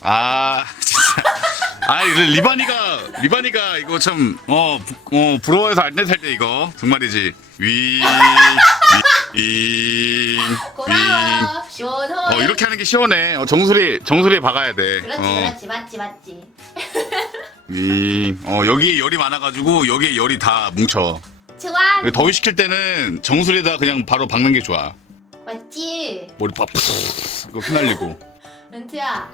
아 진짜. 아 리바니가 이거 참 부러워해서 안 될 때 이거 정말이지. 고마워. 시원하게. 이렇게 하는 게 시원해. 정수리에 박아야 돼. 그렇지 맞지. 여기 열이 많아가지고 여기에 열이 다 뭉쳐. 좋아. 더위 식힐 때는 정수리에다 그냥 바로 박는 게 좋아. 맞지. 머리 팍 이거 휘날리고. 렌트야.